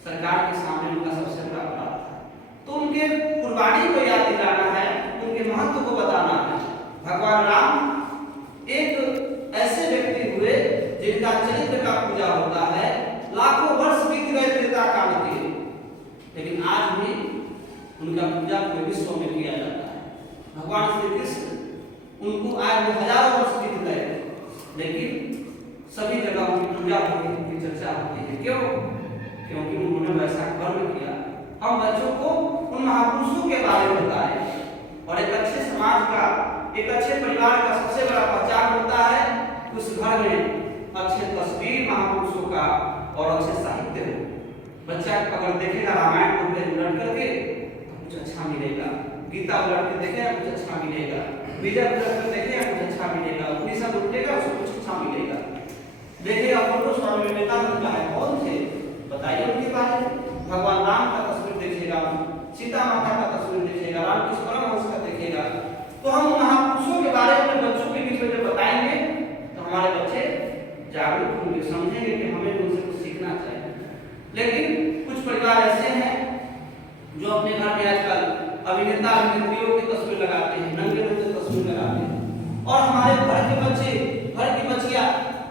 सरकार के सामने उनका सबसे बड़ा अपराध था। तो उनके कुर्बानी को याद दिलाना है, उनके महत्व को बताना है। भगवान राम एक ऐसे व्यक्ति हुए जिनका चरित्र का पूजा होता है, लाखों वर्ष बीत गए त्रेता काल के, लेकिन आज भी उनका पूजा पूरे विश्व में किया जाता है। भगवान श्री कृष्ण, उनको आज हजारों वर्ष बीत गए, लेकिन सभी जगह उनकी पूजा होती है, उनकी चर्चा होती है। क्यों? क्योंकि उन्होंने वैसा कर्म किया। हम बच्चों को उन महापुरुषों के बारे में बताएं और एक अच्छे समाज का, एक अच्छे परिवार का सबसे बड़ा पहचान होता है उस घर में अच्छे तस्वीर महापुरुषों का और अच्छे साहित्य हो। बच्चा अगर देखेगा रामायण को उलट करके तो कुछ अच्छा मिलेगा। गीता उलट के देखेगा कुछ अच्छा मिलेगा, विजय उलट के देखेगा कुछ अच्छा मिलेगा, उपनिषद उलटेगा उसको कुछ अच्छा मिलेगा। देखिएगा फोटो स्वामी विवेकानंद का है, कौन थे बताइए उनके बारे में। भगवान राम का तस्वीर देखिएगा, सीता माता का तस्वीर देखिएगा, रामकृष्ण परमहंस का देखिएगा। तो हम महापुरुषों के बारे में बच्चों के बीच में जब बताएंगे तो हमारे बच्चे जागरूक होंगे, समझेंगे कि हमें उनसे कुछ सीखना चाहिए। लेकिन कुछ परिवार ऐसे हैं जो अपने घर में आजकल अभिनेता अभिनेत्रियों की तस्वीर लगाते हैं, नंगे रूप से तस्वीर लगाते हैं, और हमारे घर के बच्चे, घर की बच्चियां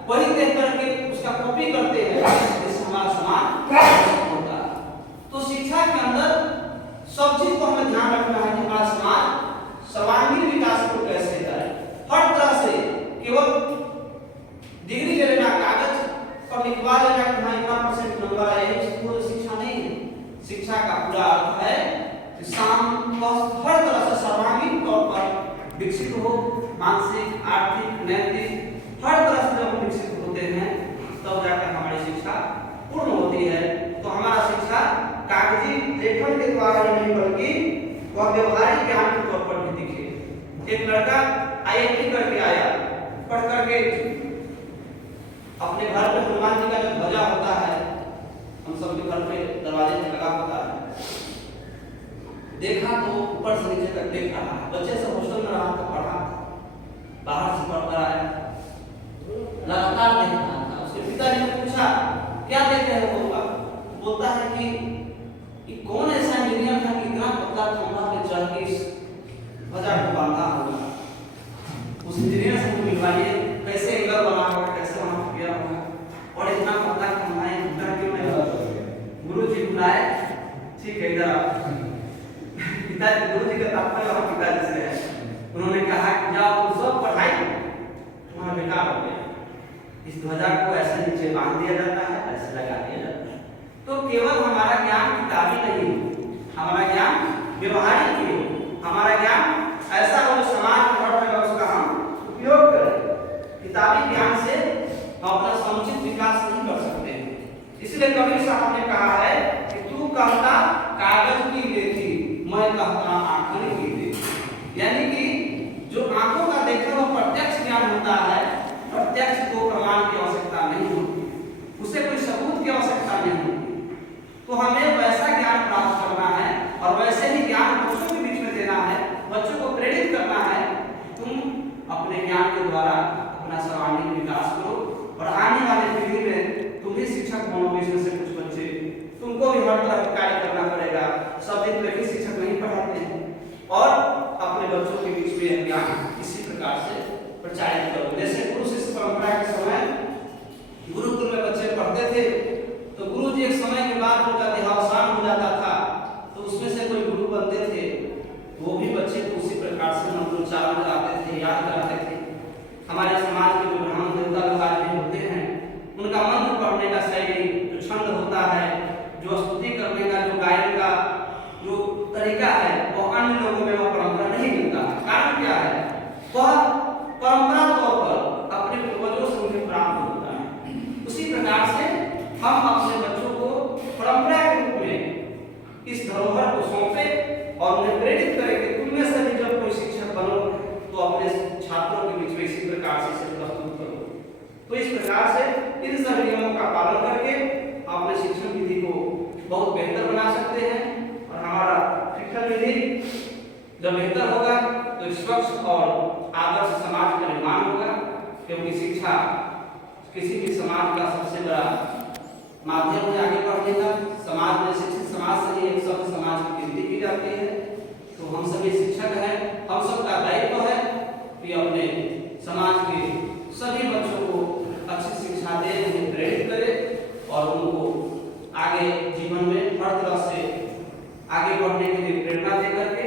वही देख करके उसका कॉपी करते हैं, इससे हमारा समाज होता है। तो शिक्षा के अंदर सब चीज को हमें ध्यान रखना है कि हमारा समाज सर्वांगीण विकास को कैसे करे। हर तरह से केवल डिग्री ले लेना, कागज पर लिखवा लेना कि हाँ इतना % नंबर आए, पूर्ण शिक्षा नहीं है। शिक्षा का पूरा अर्थ है कि हर तरह से सर्वांगीण तौर पर विकसित हो, मानसिक, आर्थिक, नैतिक हर तरह से जब विकसित होते हैं तब जाकर हमारी शिक्षा पूर्ण होती है। तो हमारा शिक्षा कागजी लेखन के द्वारा ही नहीं बल्कि वह व्यवहारिक ज्ञान के तौर पर भी दिखे। एक लड़का IIT करके आया, पढ़ करके अपने घर पे हनुमान जी का जो ध्वजा होता है, हम सबके घर पे दरवाजे पे लगा होता है, देखा तो ऊपर से नीचे तक देख रहा है। बच्चे से हॉस्टल में रहा था, पढ़ा, बाहर से पढ़ कर आया, लगातार देख रहा था। उसके पिताजी ने पूछा क्या देख रहे हो? बोलता है कि कौन ऐसा इंजीनियर था कि इतना पतला खंभा पे चढ़ के इस ध्वजा को बांधा होगा। उस इंजीनियर से मिलवाइए, कैसे एंगल बना होगा, कैसे वहां किया होगा, और इतना पतला खंभा है, इतना क्यों नहीं? गुरुजी बुलाए, ठीक है इधर आओ। पिताजी, गुरुजी का तात्पर्य वहां पिताजी से है। उन्होंने कहा कि जाओ तुम सब पढ़ाई तुम्हारा बेकार हो गया, इस ध्वजा को ऐसे नीचे बांध दिया जाता है, ऐसे लगा दिया जाता है। तो केवल हमारा ज्ञान किताबी नहीं, हमारा ज्ञान व्यवहारिक ही हो, हमारा ज्ञान ऐसा हो जो समाज में बढ़ रहा है उसका हम उपयोग करें। किताबी ज्ञान से हम अपना समुचित विकास नहीं कर सकते हैं। इसलिए कबीर साहब ने कहा है कि तू कहता कागज की लेखी, मैं कहता आंखों की देखी। यानी कि जो आंखों का देखा हुआ प्रत्यक्ष ज्ञान होता है, प्रत्यक्ष को प्रमाण की आवश्यकता नहीं होती, उसे कोई सबूत की आवश्यकता नहीं होती। तो हमें वैसा ज्ञान प्राप्त करना है और वैसे ही ज्ञान बच्चों के बीच में देना है, बच्चों को प्रेरित करना है। तुम अपने ज्ञान के द्वारा अपना सर्वांगीण विकास करो और आने वाले पीढ़ी में तुम ही शिक्षक बनोगे। इसमें से कुछ बच्चे, तुमको भी हर तरह का कार्य करना पड़ेगा। सब दिन तो एक शिक्षक नहीं पढ़ाते हैं, और अपने बच्चों के बीच में ज्ञान इसी प्रकार से प्रचारित करो। जैसे गुरु शिष्य परंपरा के समय गुरुकुल में बच्चे पढ़ते थे, तो गुरु जी एक समय के बाद उनका देहावसान हो जाता था, तो उसमें से कोई गुरु बनते थे, वो भी बच्चे को उसी प्रकार से मंत्रोच्चारण कराते थे, याद कराते थे। हमारे समाज के जो ब्राह्मण देवता लोग आज भी होते हैं, उनका मंत्र पढ़ने का शैली, जो छंद होता है, जो स्तुति करने का, जो गायन का जो तरीका है, वो अन्य लोगों में वह परंपरा नहीं मिलता। कारण क्या है? वह परंपरा तौर पर अपने पूर्वजों से उन्हें प्राप्त होता है। उसी प्रकार से हम अपने बच्चों को परंपरा के रूप में इस धरोहर को सौंपें और उन्हें प्रेरित करें कि तुम में से भी जब कोई शिक्षक बनो तो अपने छात्रों के बीच में इसी प्रकार से इसे प्रस्तुत करो। तो इस प्रकार से इन सभी नियमों का पालन करके अपने शिक्षण विधि को बहुत बेहतर बना सकते हैं, और हमारा शिक्षण विधि जब बेहतर होगा तो स्वच्छ और आदर्श समाज का निर्माण होगा। क्योंकि शिक्षा किसी भी समाज का सबसे बड़ा माध्यम है आगे बढ़ने का। समाज में शिक्षित समाज से ही एक सभ्य समाज की वृद्धि की जाती है। तो हम सभी शिक्षक हैं, हम सबका दायित्व है कि अपने समाज के सभी बच्चों को अच्छी शिक्षा दें, उन्हें प्रेरित करें और उनको आगे जीवन में हर तरह से आगे बढ़ने के लिए प्रेरणा दे करके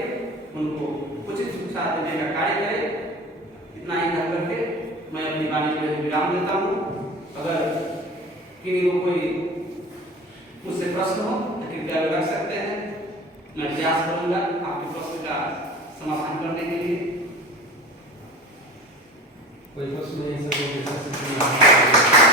उनको उचित शिक्षा देने का कार्य करें। इतना ही कह करके मैं अपनी वाणी में विराम देता हूँ। अगर किसी को कोई मुझसे प्रश्न हो तो कृपया रख सकते हैं, मैं प्रयास करूंगा आपके प्रश्न का समाधान करने के लिए। कोई प्रश्न नहीं सर?